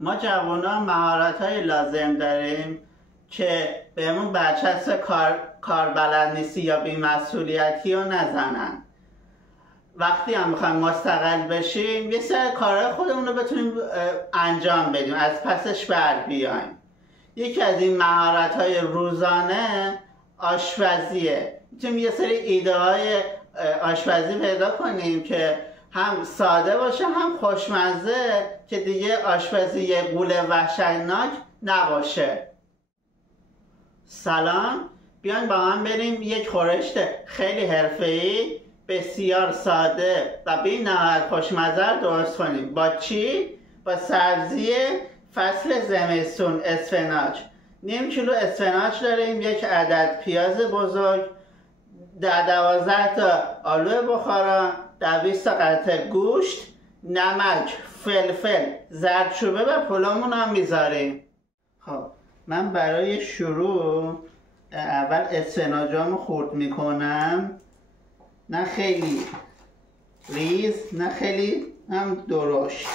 ما جوانان مهارت‌های لازم داریم که بهمون برچسب کار بلد نیستی یا بی‌مسئولیتی رو نزنن. وقتی هم میخوایم مستقل بشیم یه سری کارهای خودمون رو بتونیم انجام بدیم، از پسش بر بیایم. یکی از این مهارت‌های روزانه آشپزیه. میتونیم یه سری ایده‌های آشپزی پیدا کنیم که هم ساده باشه هم خوشمزه، که دیگه آشپزی یه غول وحشتناک نباشه. سلام، بیاین با هم بریم یک خورشت خیلی حرفه‌ای، بسیار ساده و بی‌نهایت خوشمزه درست کنیم. با چی؟ با سبزی فصل زمستون، اسفناج. نیم کیلو اسفناج داریم، یک عدد پیاز بزرگ، 12 تا آلو بخارا، 20 تا قطعه گوشت، نمک، فلفل، زردچوبه و پلومون هم میذاریم. خب من برای شروع اول اسفناجامو خورد میکنم، نه خیلی ریز نه خیلی هم درشت.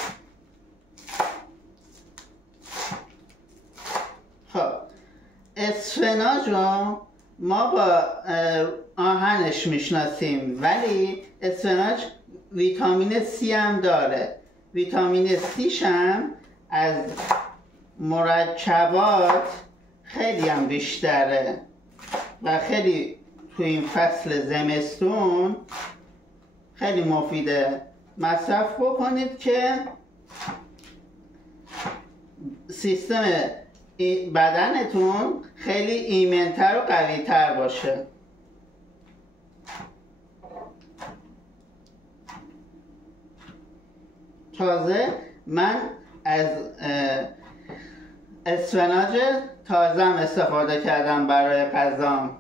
خب اسفناج رو ما با آهنش میشناسیم، ولی اسفناج ویتامین C هم داره. ویتامین Cش هم از مرکبات خیلی هم بیشتره و خیلی تو این فصل زمستون خیلی مفیده. مصرف بکنید که سیستم بدنتون خیلی ایمن‌تر و قوی‌تر باشه. تازه من از اسفناج تازه‌ام استفاده کردم برای غذام.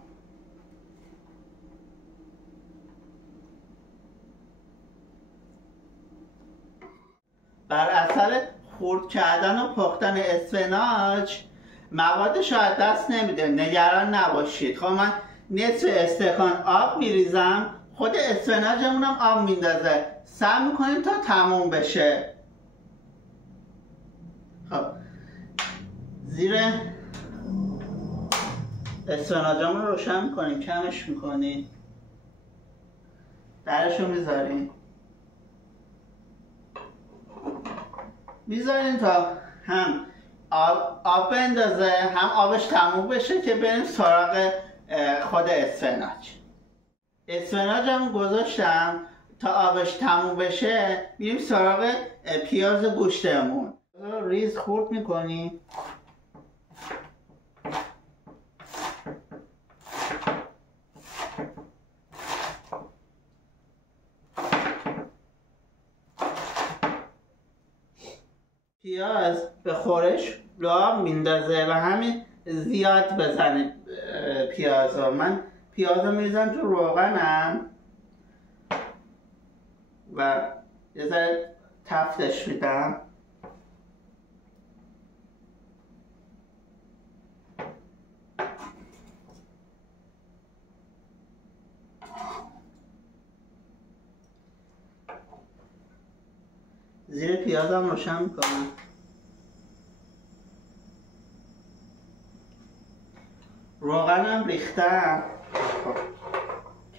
بر اثر خرد کردن و پختن اسفناج موادش رو از دست نمیده، نگران نباشید. خب من نصف استکان آب میریزم، خود اسفناجمونم آب میندازه، سعی میکنیم تا تموم بشه. خب زیر اسفناجمون رو روشن میکنیم، کمش میکنیم، درش رو میذاریم تا هم آب بندازه هم آبش تموم بشه که بریم سراغ خود اسفناج. اسفناجمو گذاشتم تا آبش تموم بشه، میریم سراغ پیاز گوشتمون. ریز خورد میکنیم. پیاز به خورش لعاب میندازه و همین زیاد بزنه پیازا. من پیازا میزنم تو روغنم و یه ذره تفتش میدم. زیر پیازم روشن میکنم. روغنم ریختم،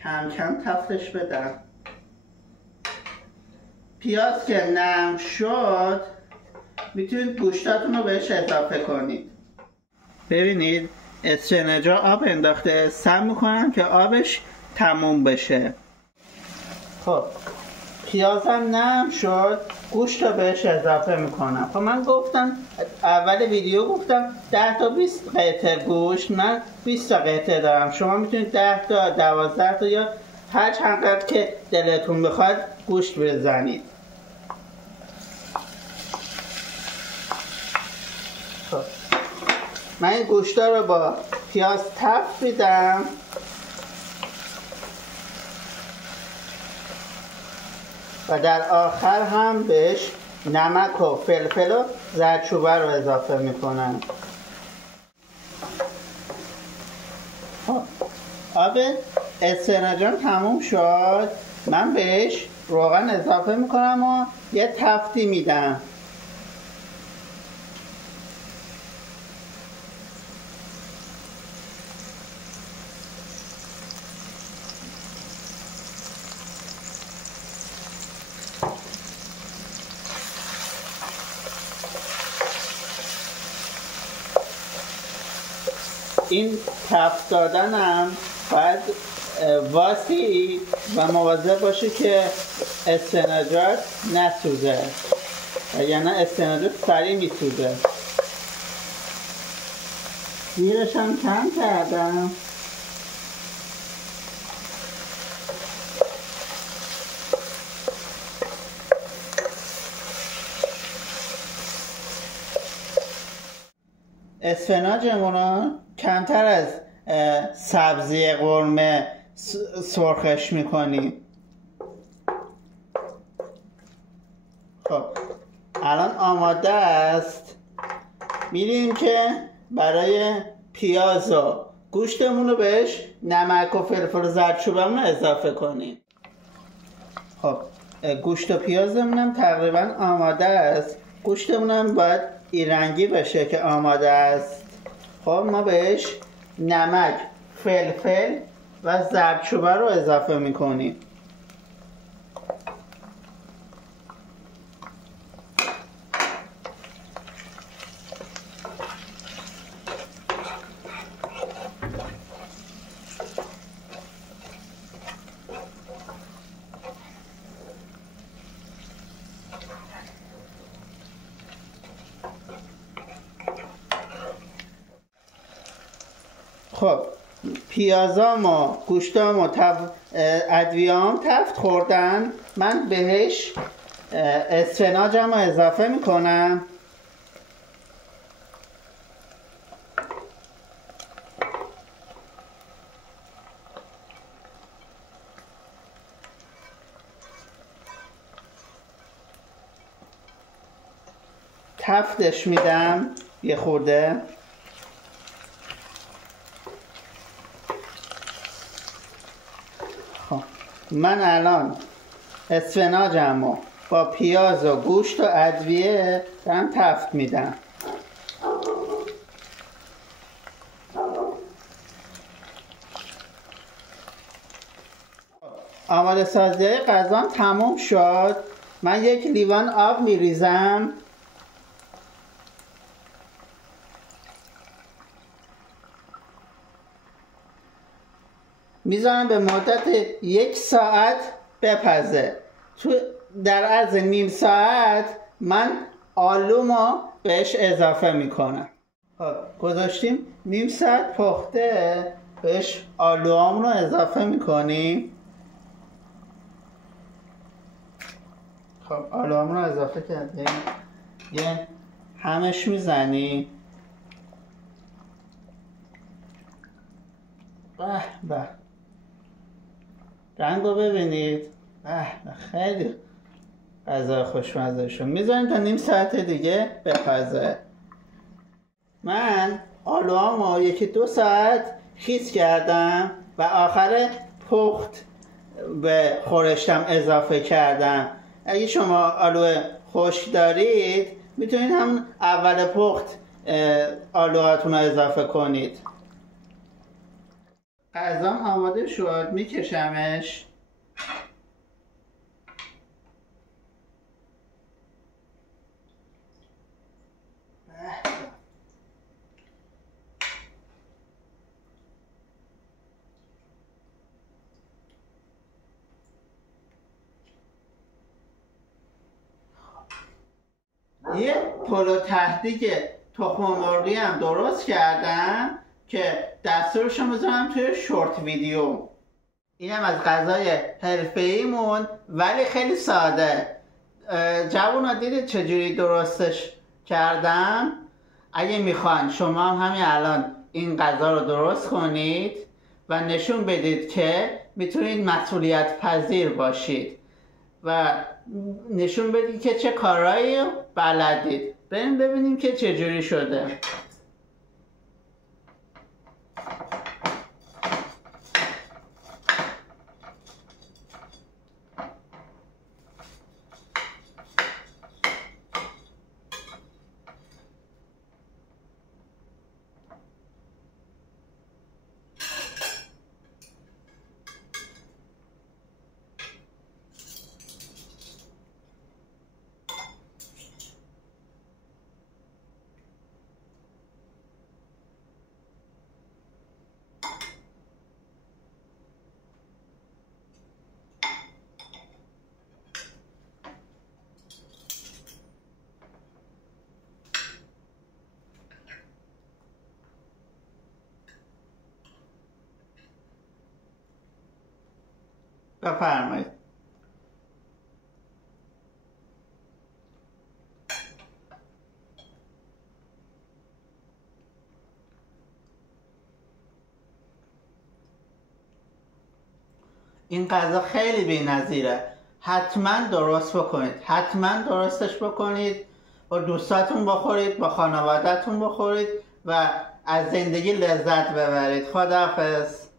کم کم تفتش بدم. پیاز که نرم شد میتونید گوشتاتون رو بهش اضافه کنید. ببینید اسفناجا آب انداخته، سعی میکنم که آبش تموم بشه. خب پیازم نرم شد، گوشت رو بهش اضافه میکنم. خب من گفتم اول ویدیو گفتم 10 تا 20 قطعه گوشت، من 20 تا قطعه دارم. شما میتونید 10 تا 12 تا یا هر چند قدر که دلتون بخواد گوشت بزنید. خب من این گوشتا رو با پیاز تفت میدم و در آخر هم بهش نمک و فلفل و زردچوبه رو اضافه میکنم. آب اسفناجم تموم شد، من بهش روغن اضافه میکنم و یه تفتی میدم. این تفت دادنم باید واسی و مواظب باشه که اسفناجات نسوزه، یعنی اسفناجات سریع میسوزه. زیرش هم کم کردم. اسفناجمون رو کمتر از سبزی قرمه سرخش میکنیم. خب الان آماده است. میریم که برای پیاز و گوشتمون رو بهش نمک و فلفل زردچوبمون رو اضافه کنیم. خب گوشت و پیازمون هم تقریبا آماده است. گوشتمون هم باید این رنگی بشه که آماده است. خب ما بهش نمک، فلفل و زردچوبه رو اضافه میکنیم. خب پیازام و گوشتام و ادویه‌ام تفت خوردن. من بهش اسفناجم رو اضافه میکنم. تفتش میدم یه خورده. من الان اسفناجم رو با پیاز و گوشت و ادویه دارم تفت میدم. آماده سازی غذام تموم شد. من یک لیوان آب میریزم. میذارم به مدت 1 ساعت بپزه. در عرض نیم ساعت من آلومو بهش اضافه میکنم. خب گذاشتیم نیم ساعت پخته. بهش آلوامون رو اضافه میکنیم. خب آلوامون رو اضافه کردیم. یه همش میزنیم. به به رنگ رو ببینید. خیلی غذا خوشمزه شد. میذاریم تا نیم ساعت دیگه بپزه. من آلوامو 1-2 ساعت خیس کردم و آخر پخت به خورشتم اضافه کردم. اگه شما آلو خشک دارید میتونید هم اول پخت آلوهاتون رو اضافه کنید. غذام آماده شد. میکشمش. یه پلو تهدیگ تخم مرغی هم درست کردم که دستورشو میذارم توی شورت ویدیو. اینم از غذای حرفه‌ایمون ولی خیلی ساده. جوونا دیدید چجوری درستش کردم؟ اگه میخوان شما هم همین الان این غذا رو درست کنید و نشون بدید که میتونید مسئولیت پذیر باشید و نشون بدید که چه کارهایی بلدید. بریم ببینیم که چجوری شده. بفرمایید. این غذا خیلی بی‌نظیره. حتما درست بکنید. حتما درستش بکنید. با دوستاتون بخورید، با خانواده‌تون بخورید و از زندگی لذت ببرید. خداحافظ.